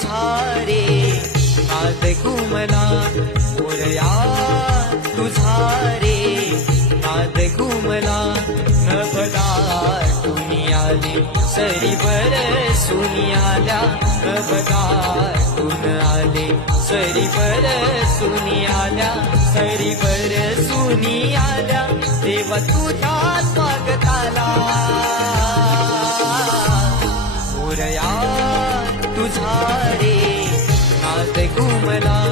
तुझारे नाद घुमला मोरया तुझारे नाद घुमला नभदा आले सरी बर सुनियाला. नभदा तुन आले सरी बर सुनियाला सरी बर सुनियाला. देवा तुझा स्वागताला they te cumela.